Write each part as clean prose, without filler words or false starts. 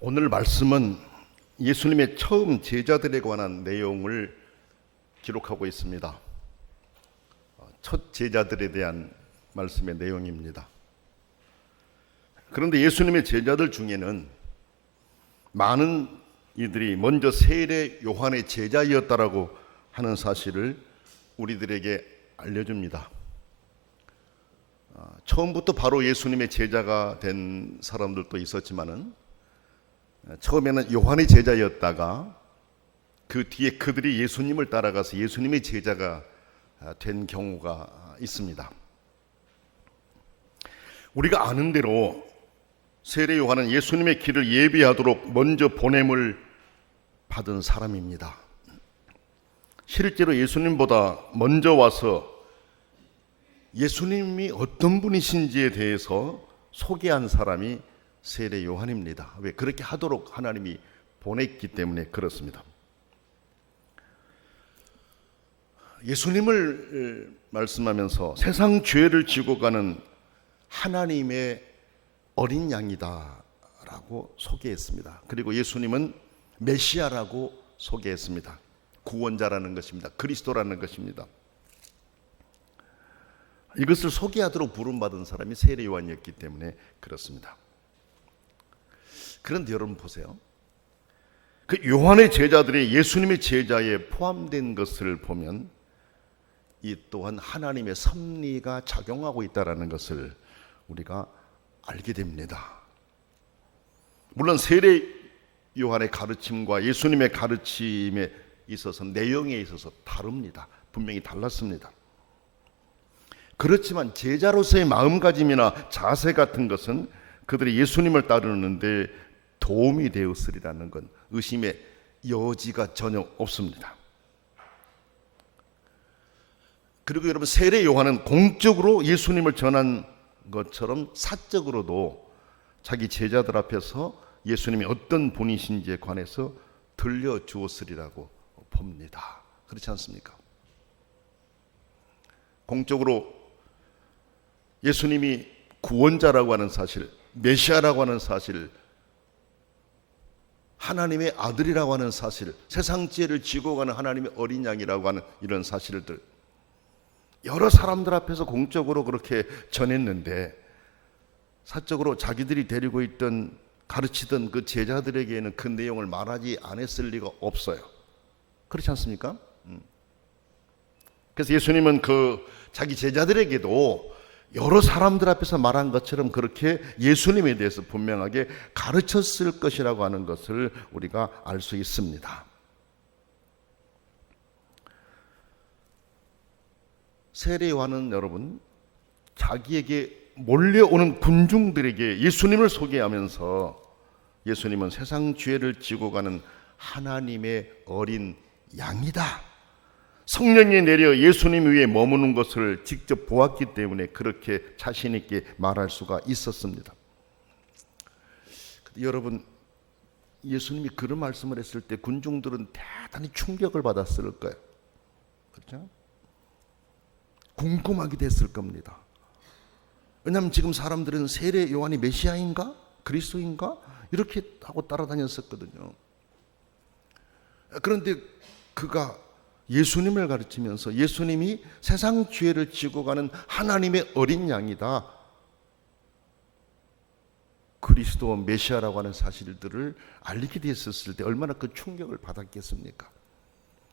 오늘 말씀은 예수님의 처음 제자들에 관한 내용을 기록하고 있습니다. 첫 제자들에 대한 말씀의 내용입니다. 그런데 예수님의 제자들 중에는 많은 이들이 먼저 세례 요한의 제자이었다라고 하는 사실을 우리들에게 알려줍니다. 처음부터 바로 예수님의 제자가 된 사람들도 있었지만은 처음에는 요한의 제자였다가 그 뒤에 그들이 예수님을 따라가서 예수님의 제자가 된 경우가 있습니다. 우리가 아는 대로 세례 요한은 예수님의 길을 예비하도록 먼저 보냄을 받은 사람입니다. 실제로 예수님보다 먼저 와서 예수님이 어떤 분이신지에 대해서 소개한 사람이 세례 요한입니다. 왜? 그렇게 하도록 하나님이 보냈기 때문에 그렇습니다. 예수님을 말씀하면서 세상 죄를 지고 가는 하나님의 어린 양이다라고 소개했습니다. 그리고 예수님은 메시아라고 소개했습니다. 구원자라는 것입니다. 그리스도라는 것입니다. 이것을 소개하도록 부름받은 사람이 세례 요한이었기 때문에 그렇습니다. 그런데 여러분 보세요. 그 요한의 제자들이 예수님의 제자에 포함된 것을 보면 이 또한 하나님의 섭리가 작용하고 있다는 것을 우리가 알게 됩니다. 물론 세례 요한의 가르침과 예수님의 가르침에 있어서 내용에 있어서 다릅니다. 분명히 달랐습니다. 그렇지만 제자로서의 마음가짐이나 자세 같은 것은 그들이 예수님을 따르는데 도움이 되었으리라는 건 의심의 여지가 전혀 없습니다. 그리고 여러분, 세례 요한은 공적으로 예수님을 전한 것처럼 사적으로도 자기 제자들 앞에서 예수님이 어떤 분이신지에 관해서 들려주었으리라고 봅니다. 그렇지 않습니까? 공적으로 예수님이 구원자라고 하는 사실, 메시아라고 하는 사실, 하나님의 아들이라고 하는 사실, 세상 죄를 지고 가는 하나님의 어린 양이라고 하는 이런 사실들, 여러 사람들 앞에서 공적으로 그렇게 전했는데 사적으로 자기들이 데리고 있던 가르치던 그 제자들에게는 그 내용을 말하지 않았을 리가 없어요. 그렇지 않습니까? 그래서 예수님은 그 자기 제자들에게도 여러 사람들 앞에서 말한 것처럼 그렇게 예수님에 대해서 분명하게 가르쳤을 것이라고 하는 것을 우리가 알 수 있습니다. 세례 요한은 여러분, 자기에게 몰려오는 군중들에게 예수님을 소개하면서 예수님은 세상 죄를 지고 가는 하나님의 어린 양이다, 성령이 내려 예수님 위에 머무는 것을 직접 보았기 때문에 그렇게 자신 있게 말할 수가 있었습니다. 여러분, 예수님이 그런 말씀을 했을 때 군중들은 대단히 충격을 받았을 거예요. 그렇죠? 궁금하게 됐을 겁니다. 왜냐하면 지금 사람들은 세례 요한이 메시아인가? 그리스도인가? 이렇게 하고 따라다녔었거든요. 그런데 그가 예수님을 가르치면서 예수님이 세상 죄를 지고 가는 하나님의 어린 양이다, 그리스도 메시아라고 하는 사실들을 알리게 됐었을 때 얼마나 그 충격을 받았겠습니까?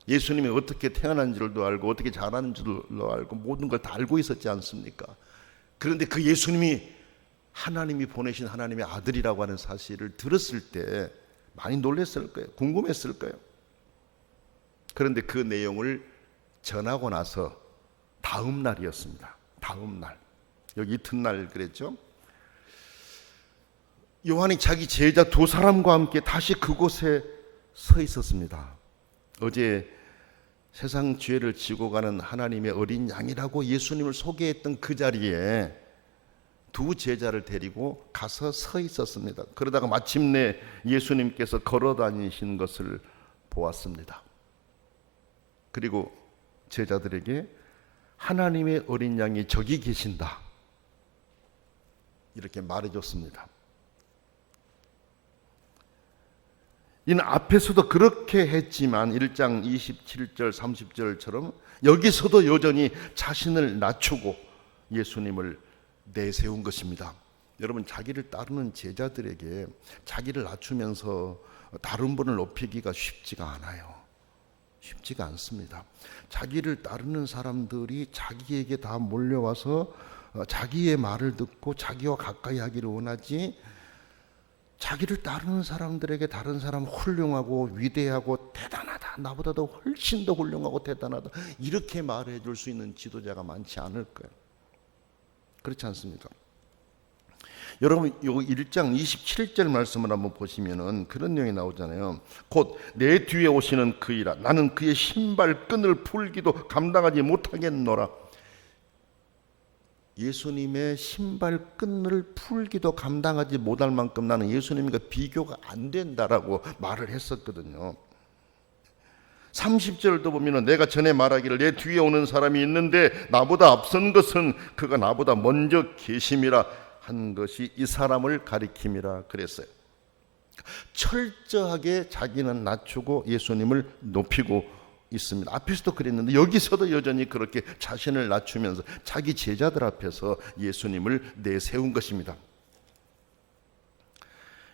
예수님이 어떻게 태어난 줄도 알고 어떻게 자라는 줄도 알고 모든 걸 다 알고 있었지 않습니까? 그런데 그 예수님이 하나님이 보내신 하나님의 아들이라고 하는 사실을 들었을 때 많이 놀랐을 거예요. 궁금했을 거예요. 그런데 그 내용을 전하고 나서 다음 날이었습니다. 다음 날, 여기 이튿날 그랬죠. 요한이 자기 제자 두 사람과 함께 다시 그곳에 서 있었습니다. 어제 세상 죄를 지고 가는 하나님의 어린 양이라고 예수님을 소개했던 그 자리에 두 제자를 데리고 가서 서 있었습니다. 그러다가 마침내 예수님께서 걸어 다니신 것을 보았습니다. 그리고 제자들에게 하나님의 어린 양이 저기 계신다, 이렇게 말해줬습니다. 이는 앞에서도 그렇게 했지만 1장 27절 30절처럼 여기서도 여전히 자신을 낮추고 예수님을 내세운 것입니다. 여러분, 자기를 따르는 제자들에게 자기를 낮추면서 다른 분을 높이기가 쉽지가 않아요. 쉽지가 않습니다. 자기를 따르는 사람들이 자기에게 다 몰려와서 자기의 말을 듣고 자기와 가까이 하기를 원하지, 자기를 따르는 사람들에게 다른 사람 훌륭하고 위대하고 대단하다, 나보다도 훨씬 더 훌륭하고 대단하다, 이렇게 말해 줄 수 있는 지도자가 많지 않을 거예요. 그렇지 않습니까? 여러분, 요 1장 27절 말씀을 한번 보시면은 그런 내용이 나오잖아요. 곧 내 뒤에 오시는 그이라, 나는 그의 신발 끈을 풀기도 감당하지 못하겠노라. 예수님의 신발 끈을 풀기도 감당하지 못할 만큼 나는 예수님과 비교가 안 된다라고 말을 했었거든요. 30절도 보면 내가 전에 말하기를 내 뒤에 오는 사람이 있는데 나보다 앞선 것은 그가 나보다 먼저 계심이라 한 것이 이 사람을 가리킴이라 그랬어요. 철저하게 자기는 낮추고 예수님을 높이고 있습니다. 앞에서도 그랬는데 여기서도 여전히 그렇게 자신을 낮추면서 자기 제자들 앞에서 예수님을 내세운 것입니다.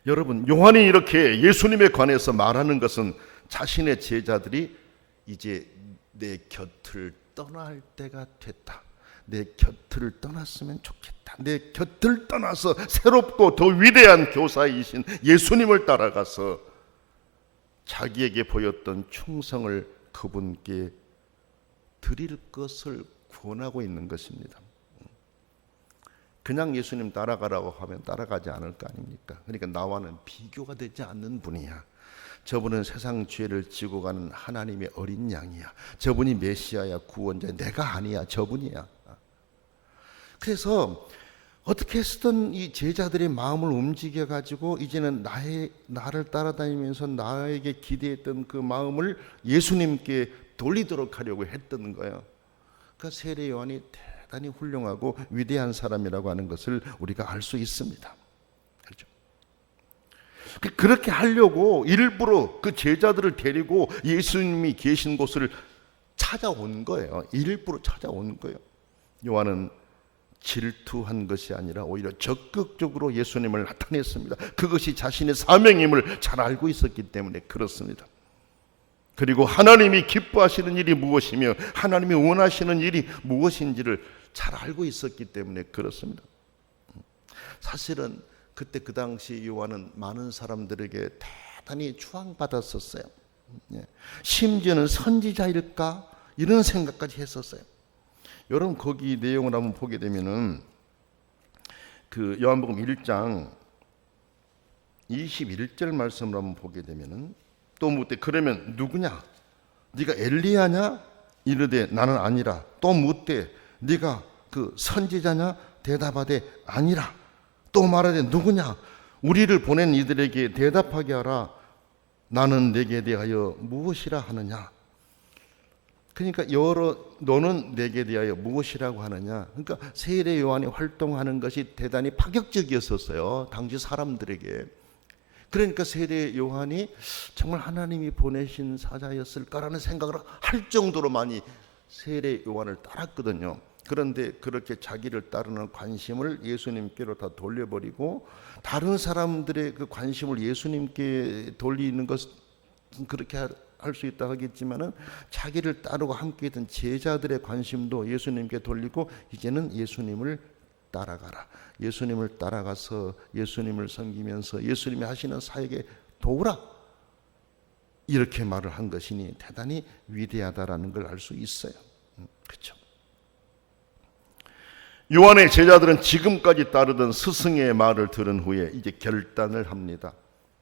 여러분, 요한이 이렇게 예수님에 관해서 말하는 것은 자신의 제자들이 이제 내 곁을 떠날 때가 됐다, 내 곁을 떠났으면 좋겠다, 내 곁을 떠나서 새롭고 더 위대한 교사이신 예수님을 따라가서 자기에게 보였던 충성을 그분께 드릴 것을 권하고 있는 것입니다. 그냥 예수님 따라가라고 하면 따라가지 않을 거 아닙니까? 그러니까 나와는 비교가 되지 않는 분이야. 저분은 세상 죄를 지고 가는 하나님의 어린 양이야. 저분이 메시아야, 구원자야. 내가 아니야, 저분이야. 그래서 어떻게 해서든 이 제자들의 마음을 움직여 가지고 이제는 나를 따라다니면서 나에게 기대했던 그 마음을 예수님께 돌리도록 하려고 했던 거예요. 그러니까 세례 요한이 대단히 훌륭하고 위대한 사람이라고 하는 것을 우리가 알 수 있습니다. 그렇죠? 그렇게 하려고 일부러 그 제자들을 데리고 예수님이 계신 곳을 찾아온 거예요. 일부러 찾아온 거예요. 요한은 질투한 것이 아니라 오히려 적극적으로 예수님을 나타냈습니다. 그것이 자신의 사명임을 잘 알고 있었기 때문에 그렇습니다. 그리고 하나님이 기뻐하시는 일이 무엇이며 하나님이 원하시는 일이 무엇인지를 잘 알고 있었기 때문에 그렇습니다. 사실은 그때 그 당시 요한은 많은 사람들에게 대단히 추앙받았었어요. 심지어는 선지자일까 이런 생각까지 했었어요. 여러분, 거기 내용을 한번 보게 되면은 그 요한복음 1장 21절 말씀을 한번 보게 되면은 또 묻되 그러면 누구냐? 네가 엘리야냐? 이르되 나는 아니라. 또 묻되 네가 그 선지자냐? 대답하되 아니라. 또 말하되 누구냐? 우리를 보낸 이들에게 대답하게 하라. 나는 내게 대하여 무엇이라 하느냐? 그러니까 너는 내게 대하여 무엇이라고 하느냐? 그러니까 세례 요한이 활동하는 것이 대단히 파격적이었었어요, 당시 사람들에게. 그러니까 세례 요한이 정말 하나님이 보내신 사자였을까라는 생각을 할 정도로 많이 세례 요한을 따랐거든요. 그런데 그렇게 자기를 따르는 관심을 예수님께로 다 돌려버리고 다른 사람들의 그 관심을 예수님께 돌리는 것은 그렇게 할 수 있다 하겠지만은 자기를 따르고 함께했던 제자들의 관심도 예수님께 돌리고 이제는 예수님을 따라가라. 예수님을 따라가서 예수님을 섬기면서 예수님이 하시는 사역에 도우라. 이렇게 말을 한 것이니 대단히 위대하다라는 걸 알 수 있어요. 그렇죠? 요한의 제자들은 지금까지 따르던 스승의 말을 들은 후에 이제 결단을 합니다.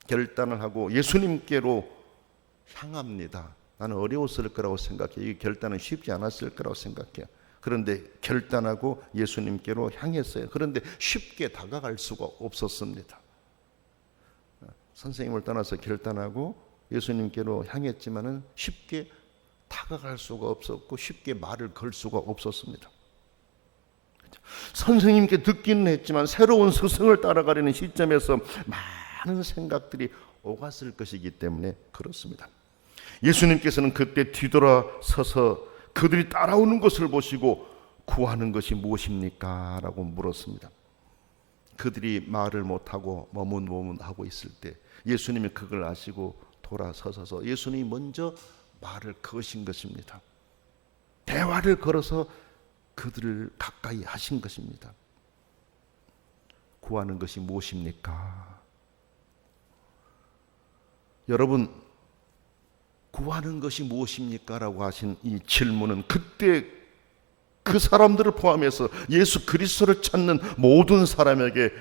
결단을 하고 예수님께로 향합니다. 나는 어려웠을 거라고 생각해요. 이 결단은 쉽지 않았을 거라고 생각해요. 그런데 결단하고 예수님께로 향했어요. 그런데 쉽게 다가갈 수가 없었습니다. 선생님을 떠나서 결단하고 예수님께로 향했지만은 쉽게 다가갈 수가 없었고 쉽게 말을 걸 수가 없었습니다. 선생님께 듣기는 했지만 새로운 스승을 따라가려는 시점에서 많은 생각들이 오갔을 것이기 때문에 그렇습니다. 예수님께서는 그때 뒤돌아서서 그들이 따라오는 것을 보시고 구하는 것이 무엇입니까? 라고 물었습니다. 그들이 말을 못하고 머문머문하고 있을 때 예수님이 그걸 아시고 돌아서서 예수님이 먼저 말을 거신 것입니다. 대화를 걸어서 그들을 가까이 하신 것입니다. 구하는 것이 무엇입니까? 여러분, 구하는 것이 무엇입니까? 라고 하신 이 질문은 그때 그 사람들을 포함해서 예수 그리스도를 찾는 모든 사람에게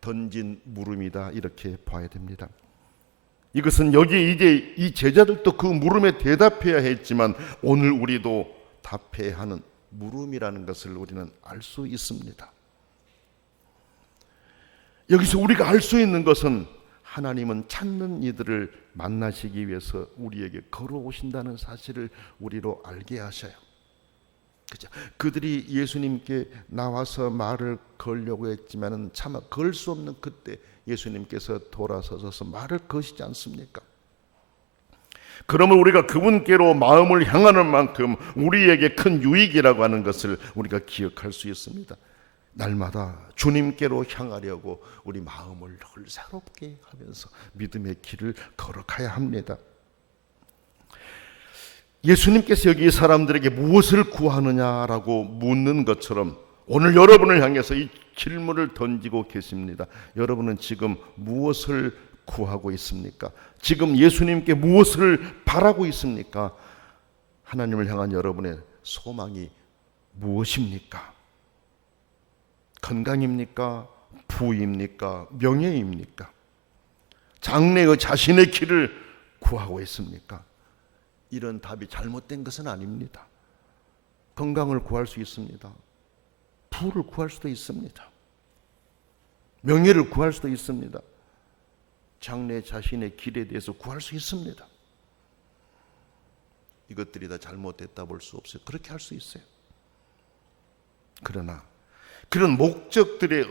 던진 물음이다, 이렇게 봐야 됩니다. 이것은 여기 이제 이 제자들도 그 물음에 대답해야 했지만 오늘 우리도 답해야 하는 물음이라는 것을 우리는 알 수 있습니다. 여기서 우리가 알 수 있는 것은 하나님은 찾는 이들을 만나시기 위해서 우리에게 걸어오신다는 사실을 우리로 알게 하셔요. 그죠? 그들이 예수님께 나와서 말을 걸려고 했지만은 차마 걸 수 없는 그때 예수님께서 돌아서서 말을 거시지 않습니까? 그러면 우리가 그분께로 마음을 향하는 만큼 우리에게 큰 유익이라고 하는 것을 우리가 기억할 수 있습니다. 날마다 주님께로 향하려고 우리 마음을 늘 새롭게 하면서 믿음의 길을 걸어가야 합니다. 예수님께서 여기 사람들에게 무엇을 구하느냐라고 묻는 것처럼 오늘 여러분을 향해서 이 질문을 던지고 계십니다. 여러분은 지금 무엇을 구하고 있습니까? 지금 예수님께 무엇을 바라고 있습니까? 하나님을 향한 여러분의 소망이 무엇입니까? 건강입니까? 부입니까? 명예입니까? 장래의 자신의 길을 구하고 있습니까? 이런 답이 잘못된 것은 아닙니다. 건강을 구할 수 있습니다. 부를 구할 수도 있습니다. 명예를 구할 수도 있습니다. 장래 자신의 길에 대해서 구할 수 있습니다. 이것들이 다 잘못됐다 볼 수 없어요. 그렇게 할 수 있어요. 그러나 그런 목적들에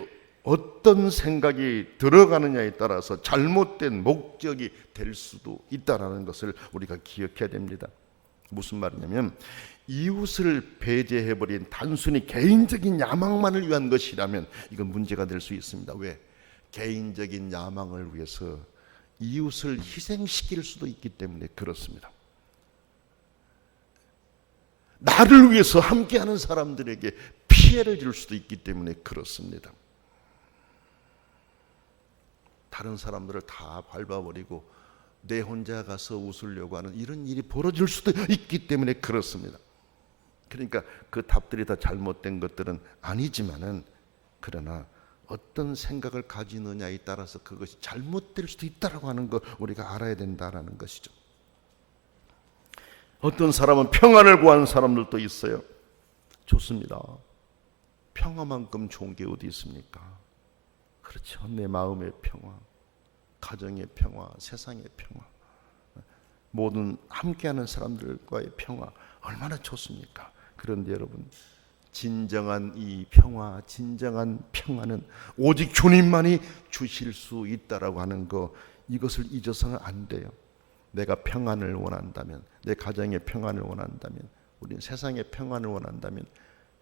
어떤 생각이 들어가느냐에 따라서 잘못된 목적이 될 수도 있다는 것을 우리가 기억해야 됩니다. 무슨 말이냐면 이웃을 배제해버린 단순히 개인적인 야망만을 위한 것이라면 이건 문제가 될 수 있습니다. 왜? 개인적인 야망을 위해서 이웃을 희생시킬 수도 있기 때문에 그렇습니다. 나를 위해서 함께하는 사람들에게 피해를 줄 수도 있기 때문에 그렇습니다. 다른 사람들을 다 밟아버리고 내 혼자 가서 웃으려고 하는 이런 일이 벌어질 수도 있기 때문에 그렇습니다. 그러니까 그 답들이 다 잘못된 것들은 아니지만은 그러나 어떤 생각을 가지느냐에 따라서 그것이 잘못될 수도 있다라고 하는 걸 우리가 알아야 된다라는 것이죠. 어떤 사람은 평안을 구하는 사람들도 있어요. 좋습니다. 평화만큼 좋은 게 어디 있습니까? 그렇죠. 내 마음의 평화, 가정의 평화, 세상의 평화, 모든 함께하는 사람들과의 평화 얼마나 좋습니까? 그런데 여러분, 진정한 이 평화, 진정한 평화는 오직 주님만이 주실 수 있다라고 하는 거, 이것을 잊어서는 안 돼요. 내가 평안을 원한다면, 내 가정의 평안을 원한다면, 우리는 세상의 평안을 원한다면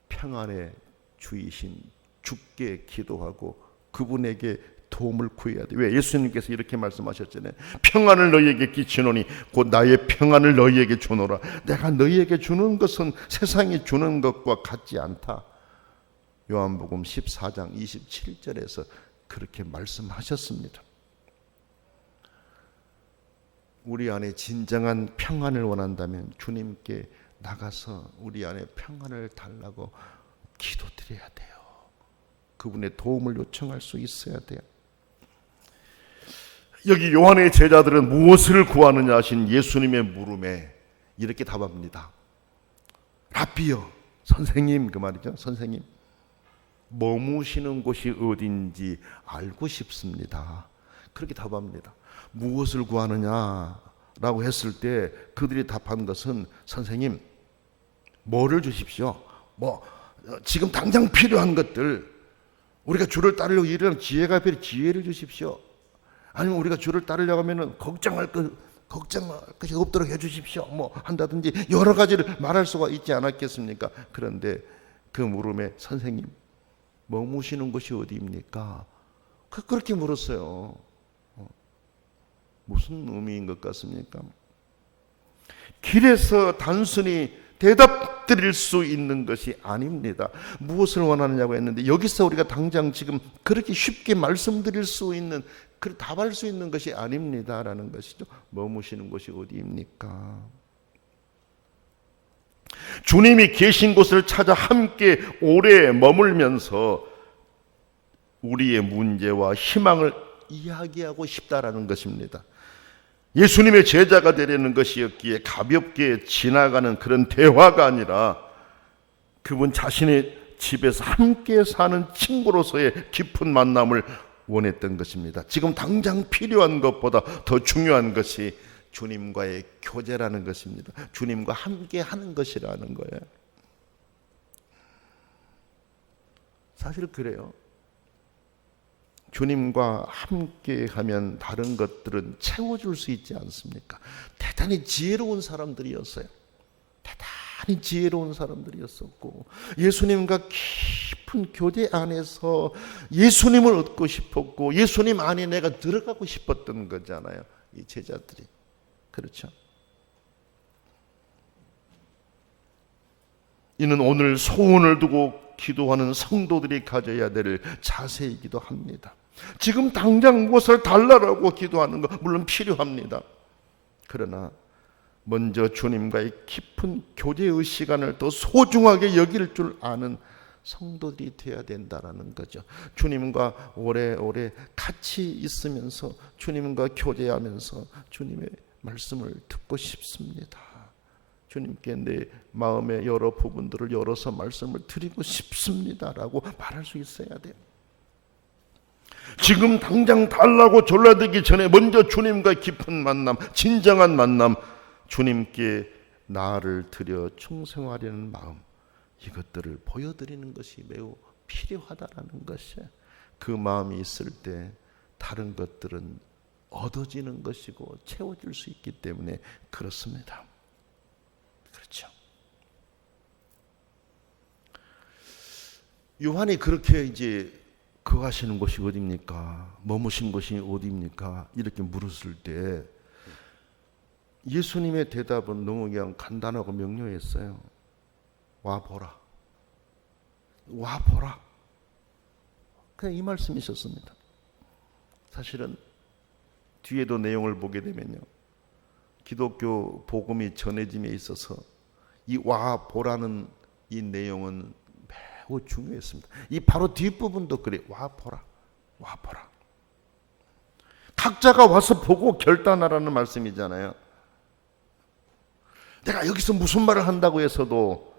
평안의 주이신 주께 기도하고 그분에게 도움을 구해야 돼. 왜? 예수님께서 이렇게 말씀하셨잖아요. 평안을 너희에게 끼치노니 곧 나의 평안을 너희에게 주노라. 내가 너희에게 주는 것은 세상이 주는 것과 같지 않다. 요한복음 14장 27절에서 그렇게 말씀하셨습니다. 우리 안에 진정한 평안을 원한다면 주님께 나가서 우리 안에 평안을 달라고 기도드려야 돼요. 그분의 도움을 요청할 수 있어야 돼요. 여기 요한의 제자들은 무엇을 구하느냐 하신 예수님의 물음에 이렇게 답합니다. 라비여, 선생님, 그 말이죠. 선생님, 머무시는 곳이 어딘지 알고 싶습니다. 그렇게 답합니다. 무엇을 구하느냐라고 했을 때 그들이 답한 것은 선생님, 뭐를 주십시오. 지금 당장 필요한 것들, 우리가 주를 따르려고 일하는 지혜가 필요해. 지혜를 주십시오. 아니면 우리가 주를 따르려고 하면은 걱정할 것이 없도록 해주십시오. 뭐 한다든지 여러 가지를 말할 수가 있지 않았겠습니까? 그런데 그 물음에 선생님 머무시는 곳이 어디입니까? 그렇게 물었어요. 무슨 의미인 것 같습니까? 길에서 단순히 대답 드릴 수 있는 것이 아닙니다. 무엇을 원하느냐고 했는데 여기서 우리가 당장 지금 그렇게 쉽게 말씀드릴 수 있는, 답할 수 있는 것이 아닙니다라는 것이죠. 머무시는 곳이 어디입니까? 주님이 계신 곳을 찾아 함께 오래 머물면서 우리의 문제와 희망을 이야기하고 싶다라는 것입니다. 예수님의 제자가 되려는 것이었기에 가볍게 지나가는 그런 대화가 아니라 그분 자신의 집에서 함께 사는 친구로서의 깊은 만남을 원했던 것입니다. 지금 당장 필요한 것보다 더 중요한 것이 주님과의 교제라는 것입니다. 주님과 함께 하는 것이라는 거예요. 사실 그래요. 주님과 함께 하면 다른 것들은 채워줄 수 있지 않습니까? 대단히 지혜로운 사람들이었어요. 대단히 지혜로운 사람들이었었고 예수님과 깊은 교제 안에서 예수님을 얻고 싶었고 예수님 안에 내가 들어가고 싶었던 거잖아요. 이 제자들이. 그렇죠? 이는 오늘 소원을 두고 기도하는 성도들이 가져야 될 자세이기도 합니다. 지금 당장 무엇을 달라라고 기도하는 거 물론 필요합니다. 그러나 먼저 주님과의 깊은 교제의 시간을 더 소중하게 여길 줄 아는 성도들이 되어야 된다는 거죠. 주님과 오래오래 같이 있으면서 주님과 교제하면서 주님의 말씀을 듣고 싶습니다. 주님께 내 마음의 여러 부분들을 열어서 말씀을 드리고 싶습니다라고 말할 수 있어야 돼요. 지금 당장 달라고 졸라들기 전에 먼저 주님과 깊은 만남, 진정한 만남, 주님께 나를 드려 충성하려는 마음, 이것들을 보여드리는 것이 매우 필요하다라는 것이에요. 그 마음이 있을 때 다른 것들은 얻어지는 것이고 채워질 수 있기 때문에 그렇습니다. 그렇죠. 요한이 그렇게 이제 거하시는 곳이 어디입니까? 머무신 곳이 어디입니까? 이렇게 물었을 때 예수님의 대답은 너무 그냥 간단하고 명료했어요. 와 보라. 와 보라. 그냥 이 말씀이셨습니다. 사실은 뒤에도 내용을 보게 되면요. 기독교 복음이 전해짐에 있어서 이 와 보라는 이 내용은 매우 중요했습니다. 이 바로 뒷부분도 그래. 와 보라. 와 보라. 각자가 와서 보고 결단하라는 말씀이잖아요. 내가 여기서 무슨 말을 한다고 해서도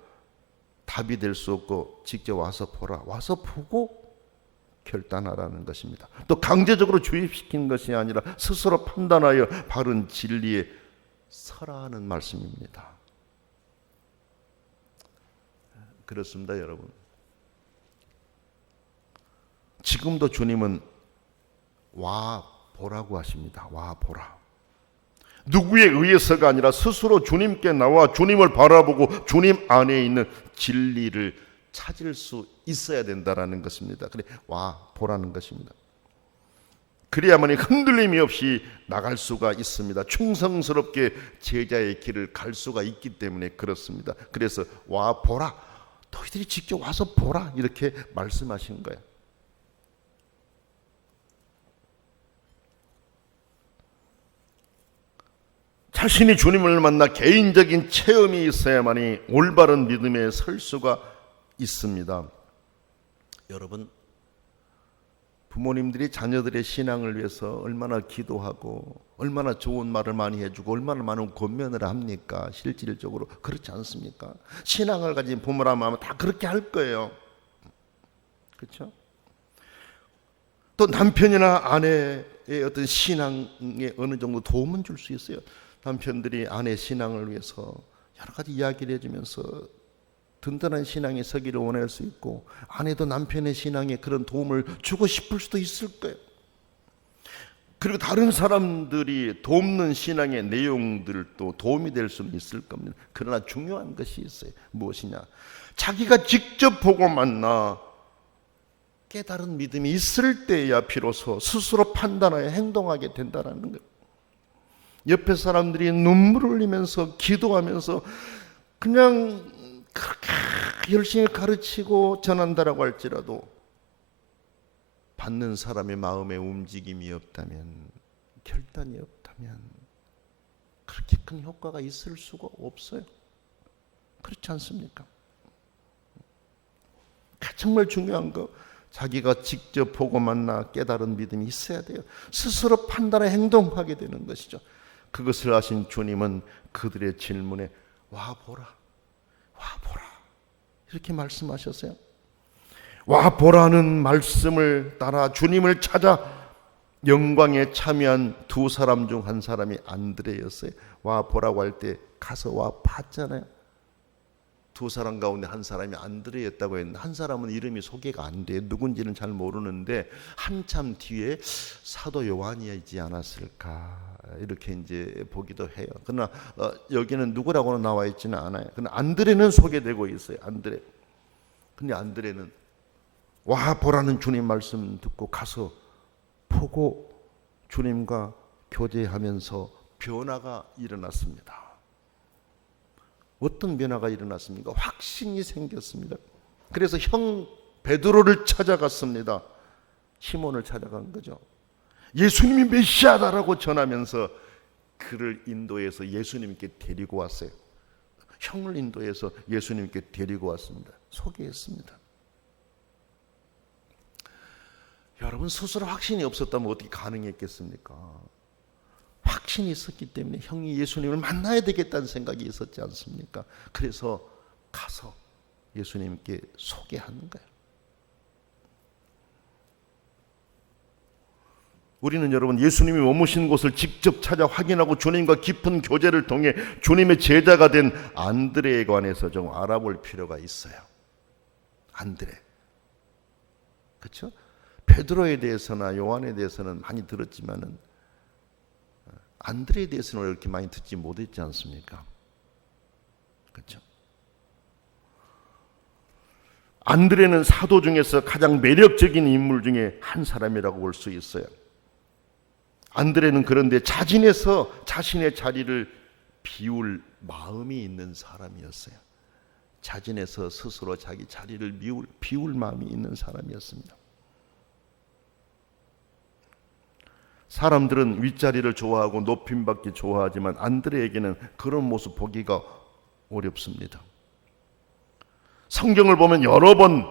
답이 될 수 없고 직접 와서 보라. 와서 보고 결단하라는 것입니다. 또 강제적으로 주입시킨 것이 아니라 스스로 판단하여 바른 진리에 서라는 말씀입니다. 그렇습니다, 여러분. 지금도 주님은 와 보라고 하십니다. 와 보라. 누구에 의해서가 아니라 스스로 주님께 나와 주님을 바라보고 주님 안에 있는 진리를 찾을 수 있어야 된다라는 것입니다. 그래 와 보라는 것입니다. 그래야만이 흔들림이 없이 나갈 수가 있습니다. 충성스럽게 제자의 길을 갈 수가 있기 때문에 그렇습니다. 그래서 와 보라. 너희들이 직접 와서 보라. 이렇게 말씀하신 거예요. 자신이 주님을 만나 개인적인 체험이 있어야만이 올바른 믿음에 설 수가 있습니다. 여러분, 부모님들이 자녀들의 신앙을 위해서 얼마나 기도하고 얼마나 좋은 말을 많이 해주고 얼마나 많은 권면을 합니까? 실질적으로 그렇지 않습니까? 신앙을 가진 부모라면 다 그렇게 할 거예요. 그렇죠? 또 남편이나 아내의 어떤 신앙에 어느 정도 도움은 줄 수 있어요. 남편들이 아내 신앙을 위해서 여러 가지 이야기를 해주면서 든든한 신앙에 서기를 원할 수 있고 아내도 남편의 신앙에 그런 도움을 주고 싶을 수도 있을 거예요. 그리고 다른 사람들이 돕는 신앙의 내용들도 도움이 될 수는 있을 겁니다. 그러나 중요한 것이 있어요. 무엇이냐? 자기가 직접 보고 만나 깨달은 믿음이 있을 때야 비로소 스스로 판단하여 행동하게 된다는 거예요. 옆에 사람들이 눈물을 흘리면서 기도하면서 그냥 그렇게 열심히 가르치고 전한다라고 할지라도 받는 사람의 마음에 움직임이 없다면, 결단이 없다면 그렇게 큰 효과가 있을 수가 없어요. 그렇지 않습니까? 정말 중요한 거, 자기가 직접 보고 만나 깨달은 믿음이 있어야 돼요. 스스로 판단해 행동하게 되는 것이죠. 그것을 아신 주님은 그들의 질문에 와 보라, 와 보라 이렇게 말씀하셨어요. 와 보라는 말씀을 따라 주님을 찾아 영광에 참여한 두 사람 중 한 사람이 안드레였어요. 와 보라고 할 때 가서 와 봤잖아요. 두 사람 가운데 한 사람이 안드레였다고 했는데 한 사람은 이름이 소개가 안 돼요. 누군지는 잘 모르는데 한참 뒤에 사도 요한이지 않았을까 이렇게 이제 보기도 해요. 그러나 여기는 누구라고는 나와 있지는 않아요. 그러나 안드레는 소개되고 있어요. 안드레. 근데 안드레는 와 보라는 주님 말씀 듣고 가서 보고 주님과 교제하면서 변화가 일어났습니다. 어떤 변화가 일어났습니까? 확신이 생겼습니다. 그래서 형 베드로를 찾아갔습니다. 시몬을 찾아간 거죠. 예수님이 메시아다라고 전하면서 그를 인도해서 예수님께 데리고 왔어요. 형을 인도해서 예수님께 데리고 왔습니다. 소개했습니다. 여러분 스스로 확신이 없었다면 어떻게 가능했겠습니까? 확신이 있었기 때문에 형이 예수님을 만나야 되겠다는 생각이 있었지 않습니까? 그래서 가서 예수님께 소개하는 거예요. 우리는 여러분 예수님이 머무신 곳을 직접 찾아 확인하고 주님과 깊은 교제를 통해 주님의 제자가 된 안드레에 관해서 좀 알아볼 필요가 있어요. 안드레. 그렇죠? 베드로에 대해서나 요한에 대해서는 많이 들었지만은 안드레에 대해서는 이렇게 많이 듣지 못했지 않습니까? 그렇죠? 안드레는 사도 중에서 가장 매력적인 인물 중에 한 사람이라고 볼 수 있어요. 안드레는 그런데 자진해서 자신의 자리를 비울 마음이 있는 사람이었어요. 자진해서 스스로 자기 자리를 비울 마음이 있는 사람이었습니다. 사람들은 윗자리를 좋아하고 높임받기 좋아하지만 안드레에게는 그런 모습 보기가 어렵습니다. 성경을 보면 여러 번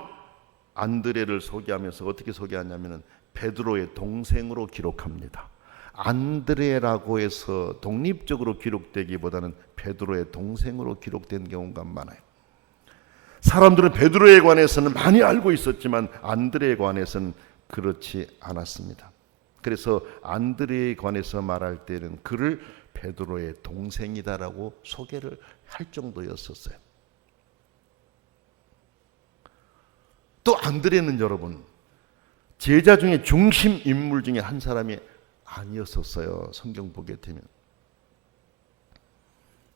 안드레를 소개하면서 어떻게 소개하냐면 베드로의 동생으로 기록합니다. 안드레라고 해서 독립적으로 기록되기보다는 베드로의 동생으로 기록된 경우가 많아요. 사람들은 베드로에 관해서는 많이 알고 있었지만 안드레에 관해서는 그렇지 않았습니다. 그래서 안드레에 관해서 말할 때는 그를 베드로의 동생이다라고 소개를 할 정도였었어요. 또 안드레는 여러분 제자 중에 중심 인물 중에 한 사람이 아니었었어요. 성경 보게 되면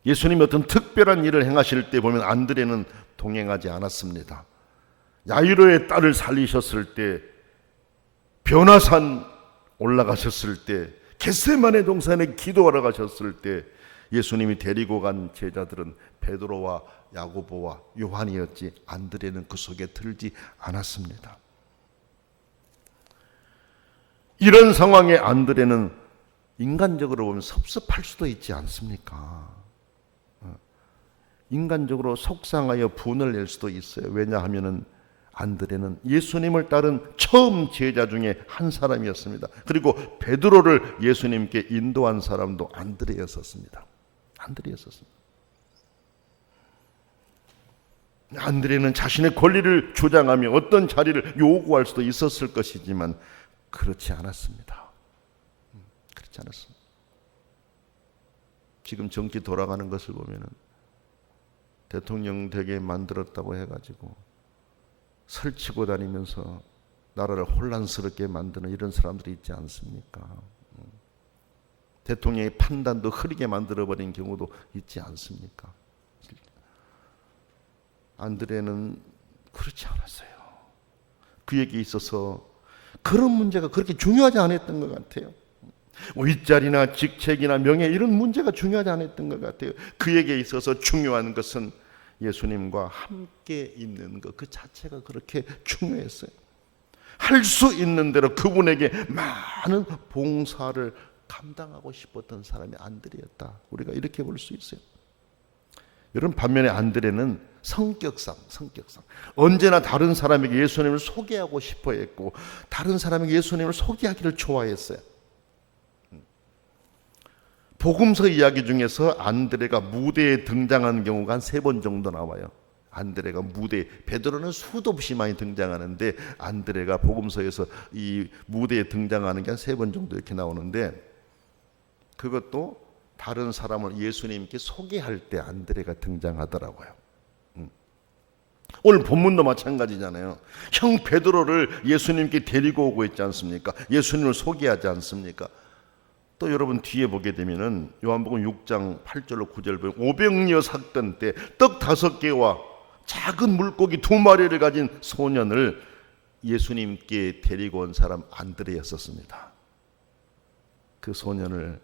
예수님이 어떤 특별한 일을 행하실 때 보면 안드레는 동행하지 않았습니다. 야이로의 딸을 살리셨을 때, 변화산 올라가셨을 때, 겟세마네 동산에 기도하러 가셨을 때 예수님이 데리고 간 제자들은 베드로와 야고보와 요한이었지 안드레는 그 속에 들지 않았습니다. 이런 상황에 안드레는 인간적으로 보면 섭섭할 수도 있지 않습니까? 인간적으로 속상하여 분을 낼 수도 있어요. 왜냐하면 안드레는 예수님을 따른 처음 제자 중에 한 사람이었습니다. 그리고 베드로를 예수님께 인도한 사람도 안드레였었습니다. 안드레는 자신의 권리를 주장하며 어떤 자리를 요구할 수도 있었을 것이지만 그렇지 않았습니다. 지금 정치 돌아가는 것을 보면은 대통령 되게 만들었다고 해가지고 설치고 다니면서 나라를 혼란스럽게 만드는 이런 사람들이 있지 않습니까? 대통령의 판단도 흐리게 만들어버린 경우도 있지 않습니까? 안드레는 그렇지 않았어요. 그에게 있어서 그런 문제가 그렇게 중요하지 않았던 것 같아요. 윗자리나 직책이나 명예 이런 문제가 중요하지 않았던 것 같아요. 그에게 있어서 중요한 것은 예수님과 함께 있는 것 그 자체가 그렇게 중요했어요. 할 수 있는 대로 그분에게 많은 봉사를 감당하고 싶었던 사람이 안드레였다. 우리가 이렇게 볼 수 있어요. 여러분, 반면에 안드레는 성격상 언제나 다른 사람에게 예수님을 소개하고 싶어 했고 다른 사람에게 예수님을 소개하기를 좋아했어요. 복음서 이야기 중에서 안드레가 무대에 등장하는 경우가 한 3번 정도 나와요. 안드레가 무대에, 베드로는 수도 없이 많이 등장하는데 안드레가 복음서에서 이 무대에 등장하는 게 한 3번 정도 이렇게 나오는데, 그것도 다른 사람을 예수님께 소개할 때 안드레가 등장하더라고요. 오늘 본문도 마찬가지잖아요. 형 베드로를 예수님께 데리고 오고 있지 않습니까? 예수님을 소개하지 않습니까? 또 여러분 뒤에 보게 되면은 요한복음 6장 8절로 9절 보면 오병이어 사건 때 떡 5개와 작은 물고기 2마리를 가진 소년을 예수님께 데리고 온 사람 안드레였었습니다. 그 소년을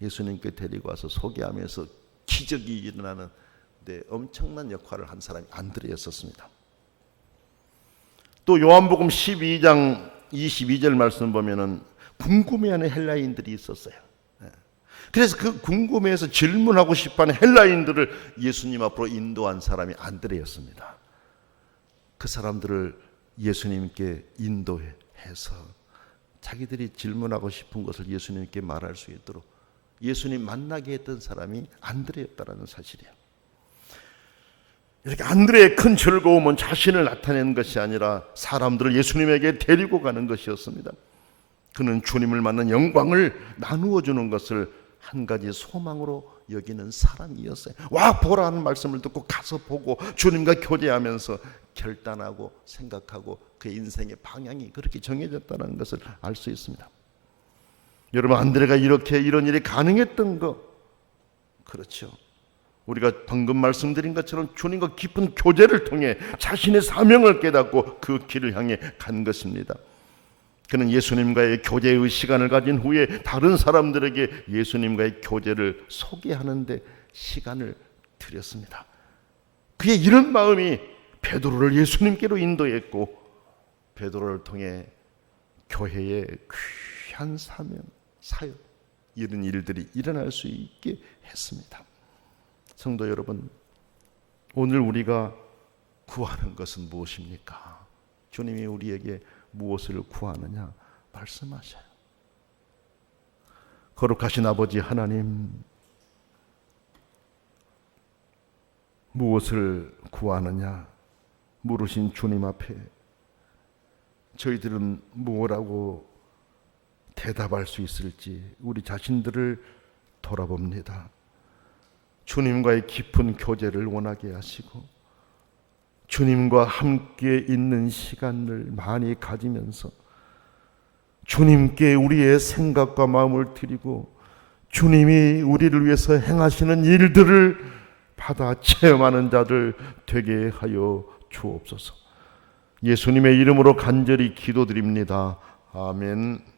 예수님께 데리고 와서 소개하면서 기적이 일어나는 엄청난 역할을 한 사람이 안드레였었습니다. 또 요한복음 12장 22절 말씀 보면은 궁금해하는 헬라인들이 있었어요. 그래서 그 궁금해해서 질문하고 싶어하는 헬라인들을 예수님 앞으로 인도한 사람이 안드레였습니다. 그 사람들을 예수님께 인도해서 자기들이 질문하고 싶은 것을 예수님께 말할 수 있도록 예수님 만나게 했던 사람이 안드레였다는 사실이에요. 이렇게 안드레의 큰 즐거움은 자신을 나타내는 것이 아니라 사람들을 예수님에게 데리고 가는 것이었습니다. 그는 주님을 만난 영광을 나누어 주는 것을 한 가지 소망으로 여기는 사람이었어요. 와 보라는 말씀을 듣고 가서 보고 주님과 교제하면서 결단하고 생각하고 그의 인생의 방향이 그렇게 정해졌다는 것을 알 수 있습니다. 여러분, 안드레가 이렇게 이런 일이 가능했던 거, 그렇죠. 우리가 방금 말씀드린 것처럼 주님과 깊은 교제를 통해 자신의 사명을 깨닫고 그 길을 향해 간 것입니다. 그는 예수님과의 교제의 시간을 가진 후에 다른 사람들에게 예수님과의 교제를 소개하는 데 시간을 들였습니다. 그의 이런 마음이 베드로를 예수님께로 인도했고 베드로를 통해 교회의 귀한 사명, 사역, 이런 일들이 일어날 수 있게 했습니다. 성도 여러분, 오늘 우리가 구하는 것은 무엇입니까? 주님이 우리에게 무엇을 구하느냐 말씀하셔요. 거룩하신 아버지 하나님, 무엇을 구하느냐 물으신 주님 앞에 저희들은 뭐라고 대답할 수 있을지 우리 자신들을 돌아봅니다. 주님과의 깊은 교제를 원하게 하시고 주님과 함께 있는 시간을 많이 가지면서 주님께 우리의 생각과 마음을 드리고 주님이 우리를 위해서 행하시는 일들을 받아 체험하는 자들 되게 하여 주옵소서. 예수님의 이름으로 간절히 기도드립니다. 아멘.